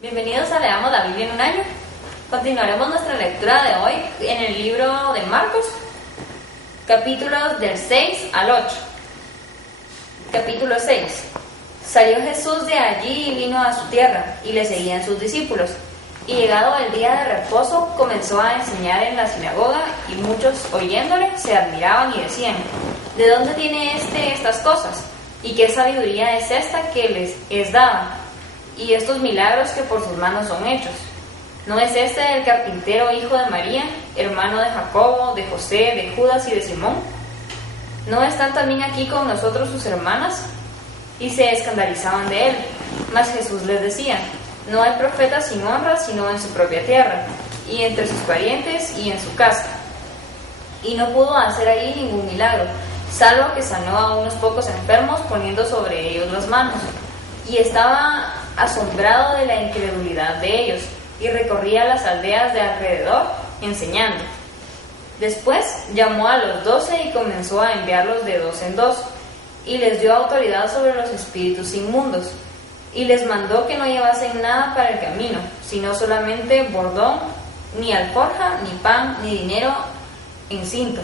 Bienvenidos a Leamos la Biblia en un año. Continuaremos nuestra lectura de hoy en el libro de Marcos, capítulos del 6 al 8. Capítulo 6. Salió Jesús de allí y vino a su tierra, y le seguían sus discípulos. Y llegado el día de reposo, comenzó a enseñar en la sinagoga, y muchos, oyéndole, se admiraban y decían: ¿de dónde tiene estas cosas? ¿Y qué sabiduría es esta que les es dada? Y estos milagros que por sus manos son hechos. ¿No es este el carpintero, hijo de María, hermano de Jacobo, de José, de Judas y de Simón? ¿No están también aquí con nosotros sus hermanas? Y se escandalizaban de él. Mas Jesús les decía: no hay profeta sin honra sino en su propia tierra, y entre sus parientes y en su casa. Y no pudo hacer ahí ningún milagro, salvo que sanó a unos pocos enfermos poniendo sobre ellos las manos. Y estaba asombrado de la incredulidad de ellos, y recorría las aldeas de alrededor enseñando. Después llamó a los 12 y comenzó a enviarlos de 2 en 2, y les dio autoridad sobre los espíritus inmundos, y les mandó que no llevasen nada para el camino, sino solamente bordón, ni alforja, ni pan, ni dinero en cinto,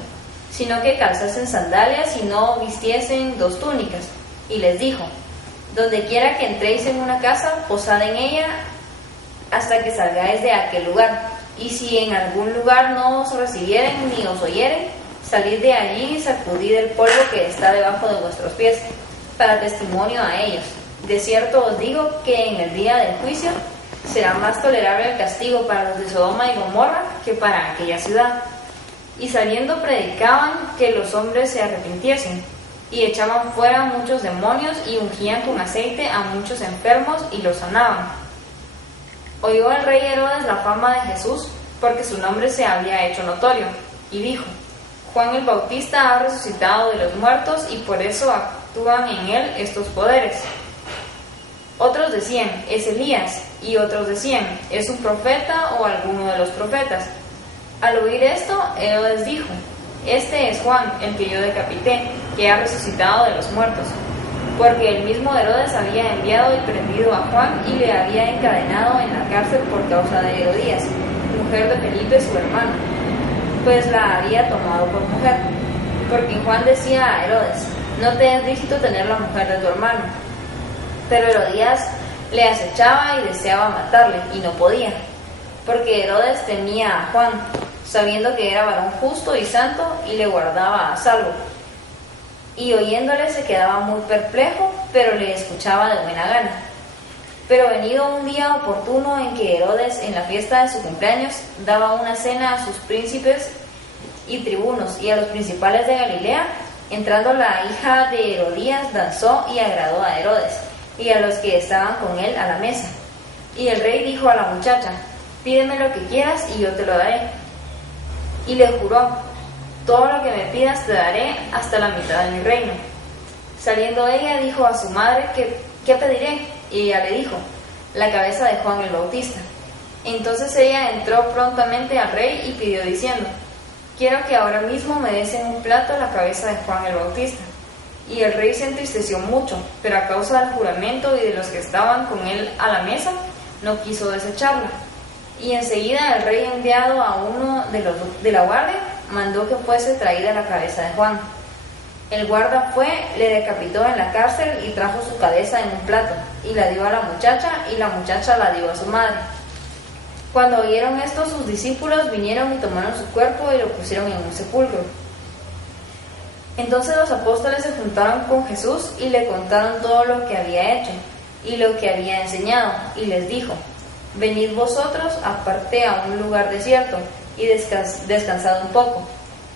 sino que calzasen sandalias y no vistiesen 2 túnicas. Y les dijo: donde quiera que entréis en una casa, posad en ella hasta que salgáis de aquel lugar. Y si en algún lugar no os recibieren ni os oyeren, salid de allí y sacudid el polvo que está debajo de vuestros pies, para testimonio a ellos. De cierto os digo que en el día del juicio será más tolerable el castigo para los de Sodoma y Gomorra que para aquella ciudad. Y saliendo predicaban que los hombres se arrepintiesen, y echaban fuera muchos demonios y ungían con aceite a muchos enfermos y los sanaban. Oyó el rey Herodes la fama de Jesús, porque su nombre se había hecho notorio, y dijo: Juan el Bautista ha resucitado de los muertos, y por eso actúan en él estos poderes. Otros decían: es Elías, y otros decían: es un profeta o alguno de los profetas. Al oír esto, Herodes dijo: este es Juan, el que yo decapité, que ha resucitado de los muertos. Porque el mismo Herodes había enviado y prendido a Juan y le había encadenado en la cárcel por causa de Herodías, mujer de Felipe su hermano, pues la había tomado por mujer. Porque Juan decía a Herodes: no te es lícito tener la mujer de tu hermano. Pero Herodías le acechaba y deseaba matarle, y no podía, porque Herodes temía a Juan, sabiendo que era varón justo y santo, y le guardaba a salvo. Y oyéndole se quedaba muy perplejo, pero le escuchaba de buena gana. Pero venido un día oportuno en que Herodes, en la fiesta de su cumpleaños, daba una cena a sus príncipes y tribunos y a los principales de Galilea, entrando la hija de Herodías danzó y agradó a Herodes y a los que estaban con él a la mesa. Y el rey dijo a la muchacha: pídeme lo que quieras y yo te lo daré. Y le juró: todo lo que me pidas te daré, hasta la mitad de mi reino. Saliendo ella dijo a su madre: ¿Qué pediré? Y ella le dijo: la cabeza de Juan el Bautista. Entonces ella entró prontamente al rey y pidió diciendo: quiero que ahora mismo me des en un plato la cabeza de Juan el Bautista. Y el rey se entristeció mucho, pero a causa del juramento y de los que estaban con él a la mesa, no quiso desecharla. Y enseguida el rey, enviado a uno de la guardia, mandó que fuese traída la cabeza de Juan. El guarda fue, le decapitó en la cárcel y trajo su cabeza en un plato, y la dio a la muchacha, y la muchacha la dio a su madre. Cuando oyeron esto, sus discípulos vinieron y tomaron su cuerpo y lo pusieron en un sepulcro. Entonces los apóstoles se juntaron con Jesús y le contaron todo lo que había hecho y lo que había enseñado, y les dijo: venid vosotros aparte a un lugar desierto y descansad un poco,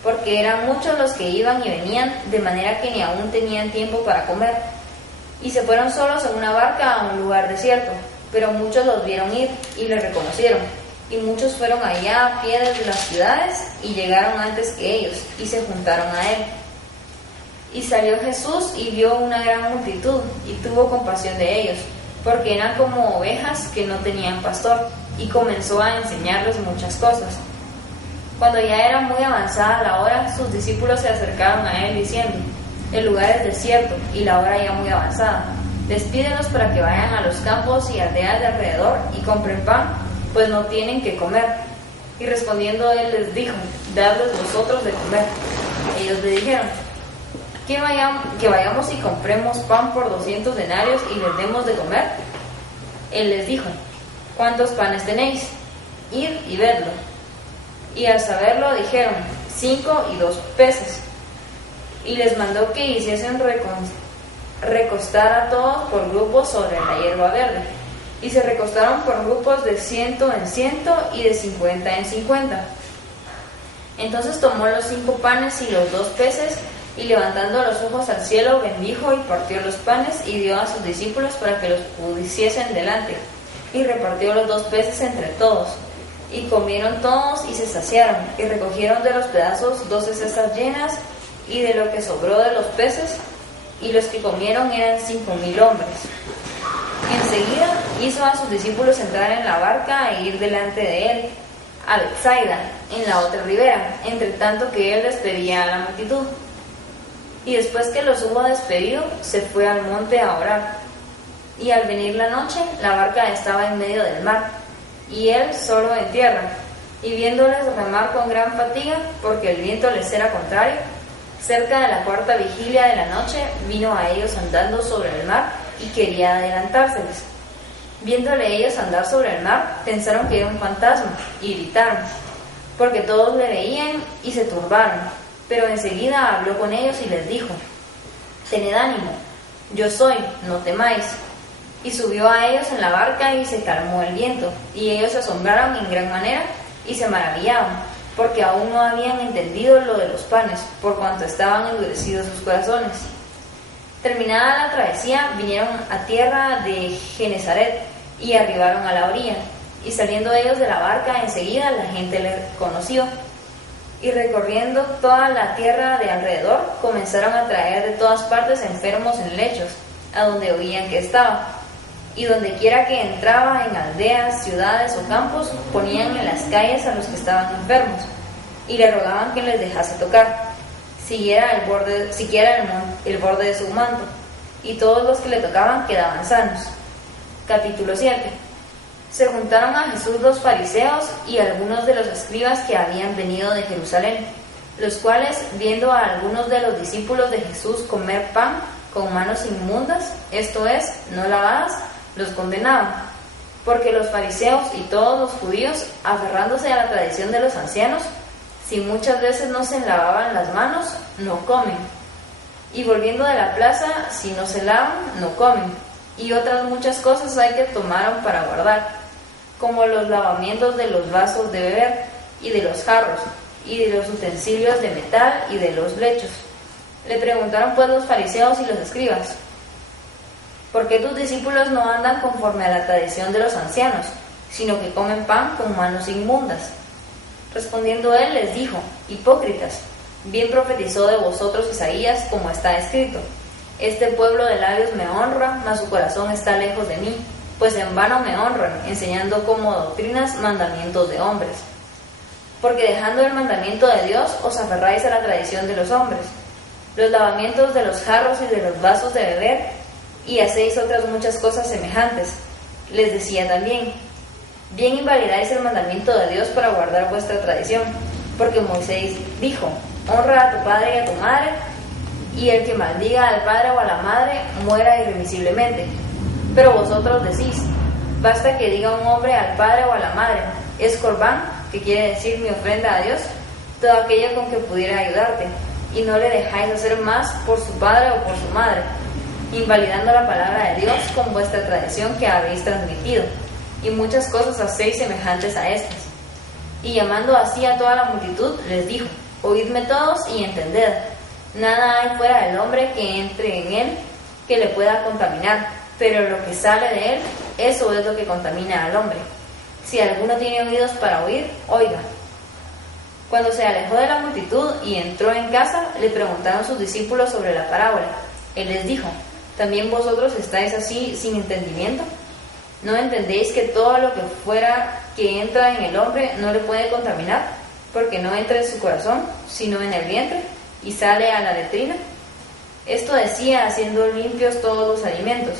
porque eran muchos los que iban y venían, de manera que ni aún tenían tiempo para comer. Y se fueron solos en una barca a un lugar desierto, pero muchos los vieron ir y le reconocieron, y muchos fueron allá a pie desde las ciudades y llegaron antes que ellos, y se juntaron a él. Y salió Jesús y vio una gran multitud, y tuvo compasión de ellos, porque eran como ovejas que no tenían pastor, y comenzó a enseñarles muchas cosas. Cuando ya era muy avanzada la hora, sus discípulos se acercaron a él diciendo: el lugar es desierto y la hora ya muy avanzada. Despídelos para que vayan a los campos y aldeas de alrededor y compren pan, pues no tienen que comer. Y respondiendo él les dijo: dadles vosotros de comer. Ellos le dijeron: que vayamos y compremos pan por 200 denarios y les demos de comer. Él les dijo: ¿cuántos panes tenéis? Id y vedlo. Y al saberlo dijeron: 5 y 2 peces. Y les mandó que hiciesen recostar a todos por grupos sobre la hierba verde. Y se recostaron por grupos de 100 en 100 y de 50 en 50. Entonces tomó los 5 panes y los 2 peces, y levantando los ojos al cielo, bendijo y partió los panes y dio a sus discípulos para que los pusiesen delante. Y repartió los 2 peces entre todos. Y comieron todos y se saciaron, y recogieron de los pedazos 12 cestas llenas, y de lo que sobró de los peces, y los que comieron eran 5,000 hombres. Enseguida hizo a sus discípulos entrar en la barca e ir delante de él a Betsaida, en la otra ribera, entre tanto que él despedía a la multitud. Y después que los hubo despedido, se fue al monte a orar. Y al venir la noche, la barca estaba en medio del mar, y él solo en tierra. Y viéndoles remar con gran fatiga, porque el viento les era contrario, cerca de la 4ª vigilia de la noche, vino a ellos andando sobre el mar, y quería adelantárseles. Viéndole ellos andar sobre el mar, pensaron que era un fantasma, y gritaron, porque todos le veían y se turbaron. Pero enseguida habló con ellos y les dijo: tened ánimo, yo soy, no temáis. Y subió a ellos en la barca y se calmó el viento, y ellos se asombraron en gran manera y se maravillaban, porque aún no habían entendido lo de los panes, por cuanto estaban endurecidos sus corazones. Terminada la travesía, vinieron a tierra de Genesaret y arribaron a la orilla. Y saliendo ellos de la barca, enseguida la gente les conoció. Y recorriendo toda la tierra de alrededor, comenzaron a traer de todas partes enfermos en lechos, a donde oían que estaba. Y donde quiera que entraba, en aldeas, ciudades o campos, ponían en las calles a los que estaban enfermos, y le rogaban que les dejase tocar, siquiera el borde de su manto, y todos los que le tocaban quedaban sanos. Capítulo 7. Se juntaron a Jesús los fariseos y algunos de los escribas que habían venido de Jerusalén, los cuales, viendo a algunos de los discípulos de Jesús comer pan con manos inmundas, esto es, no lavadas, los condenaban. Porque los fariseos y todos los judíos, aferrándose a la tradición de los ancianos, si muchas veces no se lavaban las manos, no comen. Y volviendo de la plaza, si no se lavan, no comen. Y otras muchas cosas hay que tomaron para guardar, como los lavamientos de los vasos de beber, y de los jarros, y de los utensilios de metal, y de los lechos. Le preguntaron pues los fariseos y los escribas: ¿por qué tus discípulos no andan conforme a la tradición de los ancianos, sino que comen pan con manos inmundas? Respondiendo él les dijo: hipócritas, bien profetizó de vosotros Isaías, como está escrito: este pueblo de labios me honra, mas su corazón está lejos de mí, pues en vano me honran, enseñando como doctrinas mandamientos de hombres. Porque dejando el mandamiento de Dios, os aferráis a la tradición de los hombres, los lavamientos de los jarros y de los vasos de beber, y hacéis otras muchas cosas semejantes. Les decía también: bien invalidáis el mandamiento de Dios para guardar vuestra tradición, porque Moisés dijo: honra a tu padre y a tu madre, y el que maldiga al padre o a la madre muera irremisiblemente. Pero vosotros decís: basta que diga un hombre al padre o a la madre, es corbán, que quiere decir mi ofrenda a Dios, todo aquello con que pudiera ayudarte, y no le dejáis hacer más por su padre o por su madre, invalidando la palabra de Dios con vuestra tradición que habéis transmitido, y muchas cosas hacéis semejantes a estas. Y llamando así a toda la multitud, les dijo: oídme todos y entended, nada hay fuera del hombre que entre en él que le pueda contaminar, pero lo que sale de él, eso es lo que contamina al hombre. Si alguno tiene oídos para oír, oiga. Cuando se alejó de la multitud y entró en casa, le preguntaron sus discípulos sobre la parábola. Él les dijo: ¿también vosotros estáis así sin entendimiento? ¿No entendéis que todo lo que fuera que entra en el hombre no le puede contaminar, porque no entra en su corazón, sino en el vientre, y sale a la letrina? Esto decía haciendo limpios todos los alimentos,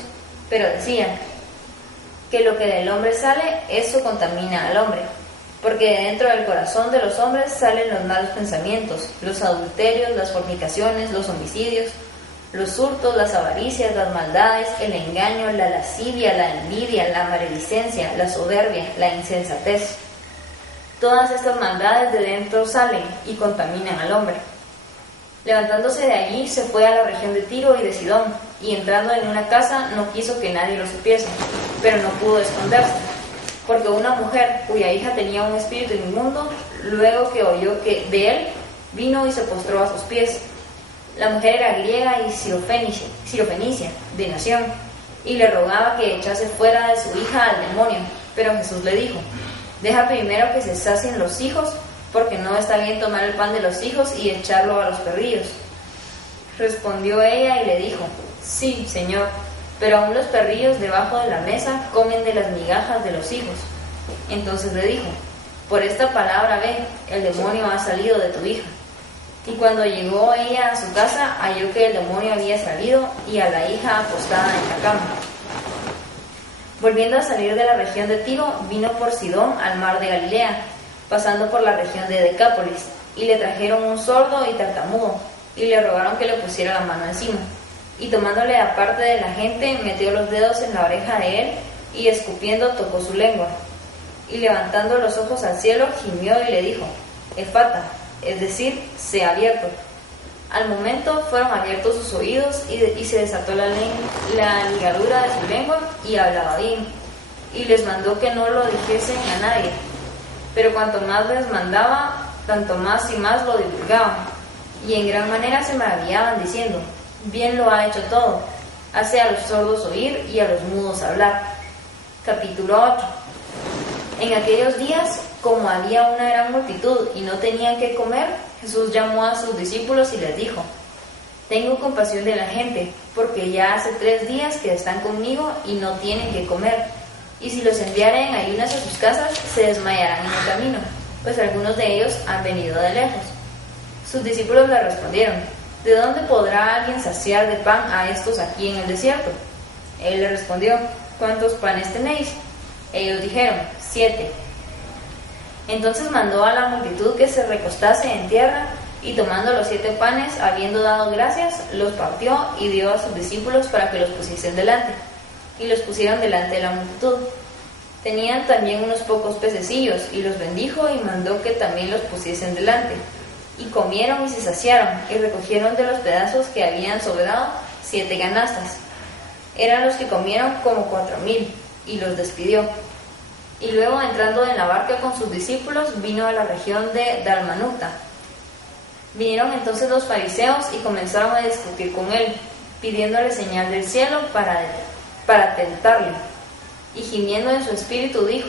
pero decían que lo que del hombre sale, eso contamina al hombre, porque de dentro del corazón de los hombres salen los malos pensamientos, los adulterios, las fornicaciones, los homicidios, los hurtos, las avaricias, las maldades, el engaño, la lascivia, la envidia, la maledicencia, la soberbia, la insensatez. Todas estas maldades de dentro salen y contaminan al hombre. Levantándose de allí, se fue a la región de Tiro y de Sidón, y entrando en una casa no quiso que nadie lo supiese, pero no pudo esconderse, porque una mujer cuya hija tenía un espíritu inmundo, luego que oyó que de él, vino y se postró a sus pies. La mujer era griega y sirofenicia, de nación, y le rogaba que echase fuera de su hija al demonio, pero Jesús le dijo: deja primero que se sacien los hijos, porque no está bien tomar el pan de los hijos y echarlo a los perrillos. Respondió ella y le dijo: sí, Señor, pero aún los perrillos debajo de la mesa comen de las migajas de los hijos. Entonces le dijo: por esta palabra ve, el demonio ha salido de tu hija. Y cuando llegó ella a su casa, halló que el demonio había salido y a la hija acostada en la cama. Volviendo a salir de la región de Tiro, vino por Sidón al mar de Galilea, pasando por la región de Decápolis, y le trajeron un sordo y tartamudo, y le rogaron que le pusiera la mano encima. Y tomándole aparte de la gente, metió los dedos en la oreja de él, y escupiendo tocó su lengua. Y levantando los ojos al cielo, gimió y le dijo: Efata, es decir, sea abierto. Al momento fueron abiertos sus oídos y se desató la ligadura de su lengua y hablaba bien. Y les mandó que no lo dijesen a nadie. Pero cuanto más les mandaba, tanto más y más lo divulgaban. Y en gran manera se maravillaban diciendo: bien lo ha hecho todo. Hace a los sordos oír y a los mudos hablar. Capítulo 8. En aquellos días, como había una gran multitud y no tenían qué comer, Jesús llamó a sus discípulos y les dijo: tengo compasión de la gente, porque ya hace 3 días que están conmigo y no tienen qué comer. Y si los enviara en ayunas a sus casas, se desmayarán en el camino, pues algunos de ellos han venido de lejos. Sus discípulos le respondieron: ¿de dónde podrá alguien saciar de pan a estos aquí en el desierto? Él le respondió: ¿cuántos panes tenéis? Ellos dijeron: 7. Entonces mandó a la multitud que se recostase en tierra, y tomando los 7 panes, habiendo dado gracias, los partió y dio a sus discípulos para que los pusiesen delante. Y los pusieron delante de la multitud. Tenían también unos pocos pececillos, y los bendijo y mandó que también los pusiesen delante. Y comieron y se saciaron, y recogieron de los pedazos que habían sobrado 7 canastas. Eran los que comieron como 4,000, y los despidió. Y luego, entrando en la barca con sus discípulos, vino a la región de Dalmanuta. Vinieron entonces los fariseos y comenzaron a discutir con él, pidiéndole señal del cielo para tentarle. Y gimiendo en su espíritu dijo: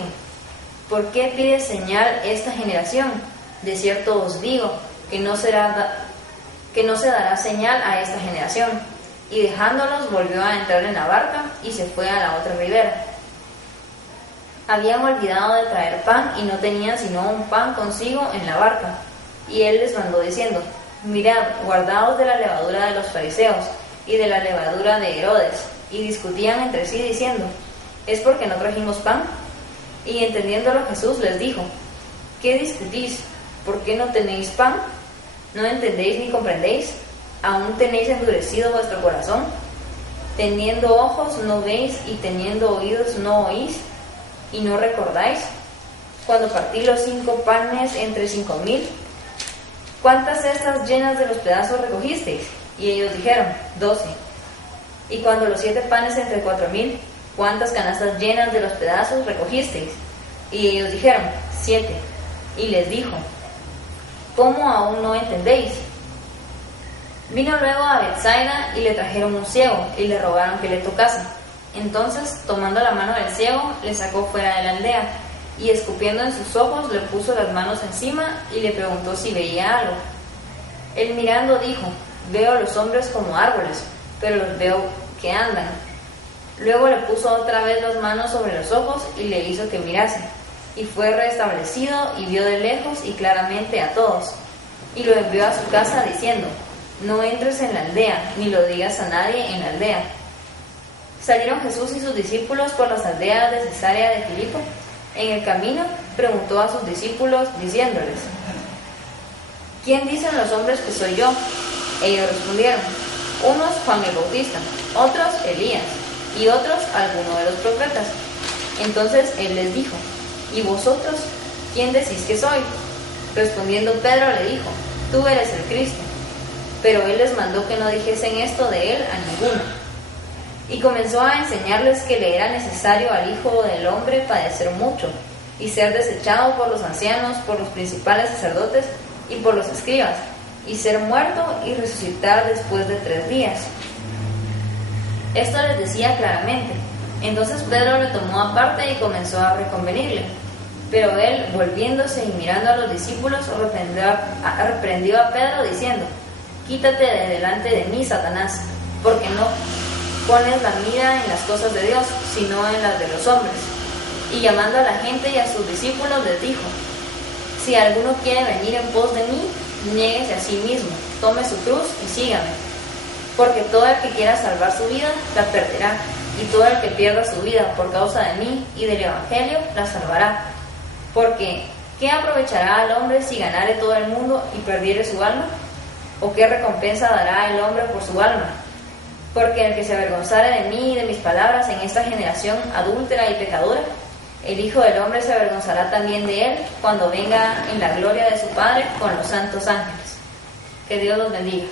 ¿por qué pide señal esta generación? De cierto os digo que no se dará señal a esta generación. Y dejándolos, volvió a entrar en la barca y se fue a la otra ribera. Habían olvidado de traer pan y no tenían sino un pan consigo en la barca. Y él les mandó diciendo: mirad, guardaos de la levadura de los fariseos y de la levadura de Herodes. Y discutían entre sí diciendo: ¿es porque no trajimos pan? Y entendiéndolo Jesús les dijo: ¿qué discutís? ¿Por qué no tenéis pan? ¿No entendéis ni comprendéis? ¿Aún tenéis endurecido vuestro corazón? Teniendo ojos no veis y teniendo oídos no oís, ¿y no recordáis? Cuando partí los 5 panes entre 5,000, ¿cuántas cestas llenas de los pedazos recogisteis? Y ellos dijeron: 12. Y cuando los 7 panes entre 4,000, ¿cuántas canastas llenas de los pedazos recogisteis? Y ellos dijeron: 7. Y les dijo: ¿cómo aún no entendéis? Vino luego a Betsaida y le trajeron un ciego y le rogaron que le tocase. Entonces, tomando la mano del ciego, le sacó fuera de la aldea, y escupiendo en sus ojos, le puso las manos encima y le preguntó si veía algo. Él mirando dijo: veo a los hombres como árboles, pero los veo que andan. Luego le puso otra vez las manos sobre los ojos y le hizo que mirase, y fue restablecido y vio de lejos y claramente a todos. Y lo envió a su casa diciendo: no entres en la aldea, ni lo digas a nadie en la aldea. Salieron Jesús y sus discípulos por las aldeas de Cesarea de Filipo. En el camino preguntó a sus discípulos diciéndoles: ¿quién dicen los hombres que soy yo? Ellos respondieron: unos Juan el Bautista, otros Elías, y otros alguno de los profetas. Entonces él les dijo: ¿y vosotros quién decís que soy? Respondiendo Pedro le dijo: tú eres el Cristo. Pero él les mandó que no dijesen esto de él a ninguno. Y comenzó a enseñarles que le era necesario al Hijo del Hombre padecer mucho, y ser desechado por los ancianos, por los principales sacerdotes y por los escribas, y ser muerto y resucitar después de 3 días. Esto les decía claramente. Entonces Pedro le tomó aparte y comenzó a reconvenirle. Pero él, volviéndose y mirando a los discípulos, reprendió a Pedro diciendo: quítate de delante de mí, Satanás, porque no pones la mira en las cosas de Dios, sino en las de los hombres. Y llamando a la gente y a sus discípulos les dijo: si alguno quiere venir en pos de mí, niéguese a sí mismo, tome su cruz y sígame. Porque todo el que quiera salvar su vida, la perderá, y todo el que pierda su vida por causa de mí y del Evangelio, la salvará. Porque, ¿qué aprovechará al hombre si ganare todo el mundo y perdiere su alma? ¿O qué recompensa dará el hombre por su alma? Porque el que se avergonzare de mí y de mis palabras en esta generación adúltera y pecadora, el Hijo del Hombre se avergonzará también de él cuando venga en la gloria de su Padre con los santos ángeles. Que Dios los bendiga.